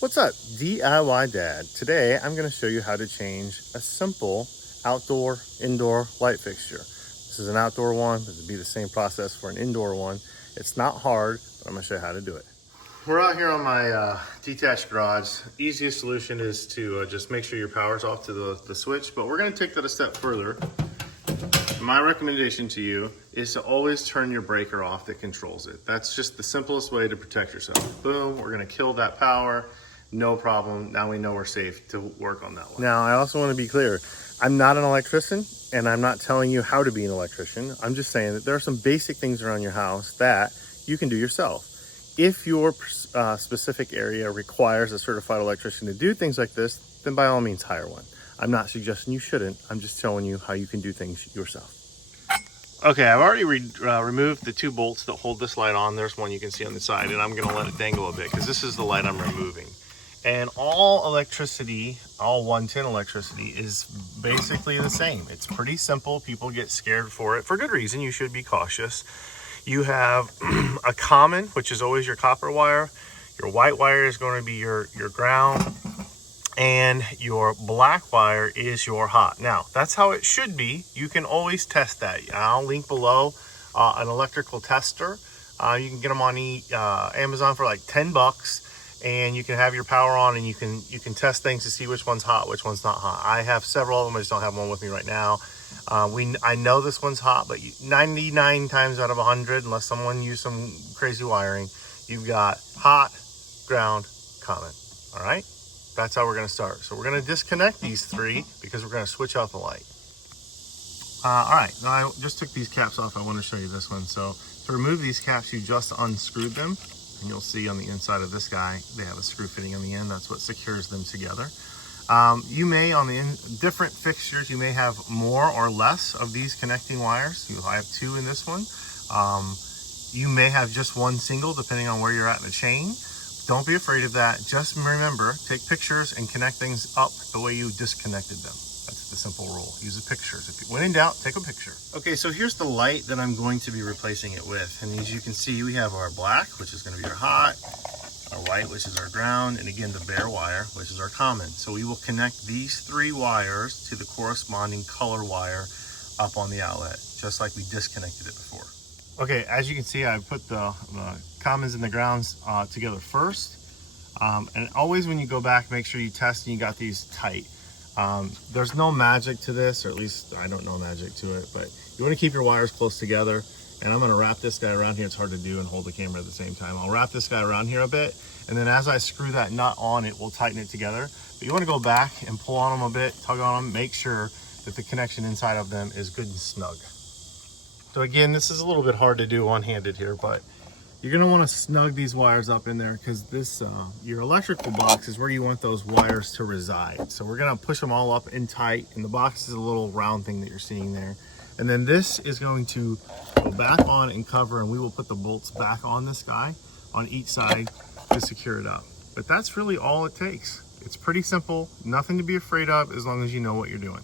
What's up, DIY Dad? Today I'm going to show you how to change a simple outdoor indoor light fixture. This is an outdoor one. This would be the same process for an indoor one. It's not hard, but I'm going to show you how to do it. We're out here on my detached garage. Easiest solution is to just make sure your power's off to the switch, but we're going to take that a step further. My recommendation to you is to always turn your breaker off that controls it. That's just the simplest way to protect yourself. Boom, we're going to kill that power. No problem. Now we know we're safe to work on that one. Now, I also want to be clear. I'm not an electrician, and I'm not telling you how to be an electrician. I'm just saying that there are some basic things around your house that you can do yourself. If your specific area requires a certified electrician to do things like this, then by all means hire one. I'm not suggesting you shouldn't. I'm just showing you how you can do things yourself. Okay, I've already removed the two bolts that hold this light on. There's one you can see on the side, and I'm going to let it dangle a bit because this is the light I'm removing. And all electricity, all 110 electricity is basically the same. It's pretty simple. People get scared for it for good reason. You should be cautious. You have a common, which is always your copper wire. Your white wire is going to be your ground, and your black wire is your hot. Now, that's how it should be. You can always test that. I'll link below an electrical tester. You can get them on Amazon for like 10 bucks. And you can have your power on, and you can test things to see which one's hot, which one's not hot. I have several of them. I just don't have one with me right now. I know this one's hot, but 99 times out of 100, unless someone used some crazy wiring, you've got hot, ground, common. All right, that's how we're going to start. So we're going to disconnect these three because we're going to switch out the light. All right, now I just took these caps off. I want to show you this one. So to remove these caps, you just unscrewed them. And you'll see on the inside of this guy, they have a screw fitting on the end. That's what secures them together. You may, on the different fixtures, you may have more or less of these connecting wires. I have two in this one. You may have just one single, depending on where you're at in the chain. Don't be afraid of that. Just remember, take pictures and connect things up the way you disconnected them. That's the simple rule. Use the pictures. When in doubt, take a picture. Okay, so here's the light that I'm going to be replacing it with. And as you can see, we have our black, which is going to be our hot, our white, which is our ground, and again, the bare wire, which is our common. So we will connect these three wires to the corresponding color wire up on the outlet, just like we disconnected it before. Okay, as you can see, I put the commons and the grounds together first. And always when you go back, make sure you test and you got these tight. There's no magic to this, or at least I don't know magic to it, but you want to keep your wires close together. And I'm going to wrap this guy around here. It's hard to do and hold the camera at the same time. I'll wrap this guy around here a bit, and then as I screw that nut on, it will tighten it together. But you want to go back and pull on them a bit, tug on them, make sure that the connection inside of them is good and snug. So again, this is a little bit hard to do one-handed here, but you're going to want to snug these wires up in there because this, your electrical box is where you want those wires to reside. So we're going to push them all up in tight, and the box is a little round thing that you're seeing there. And then this is going to go back on and cover, and we will put the bolts back on this guy on each side to secure it up. But that's really all it takes. It's pretty simple, nothing to be afraid of as long as you know what you're doing.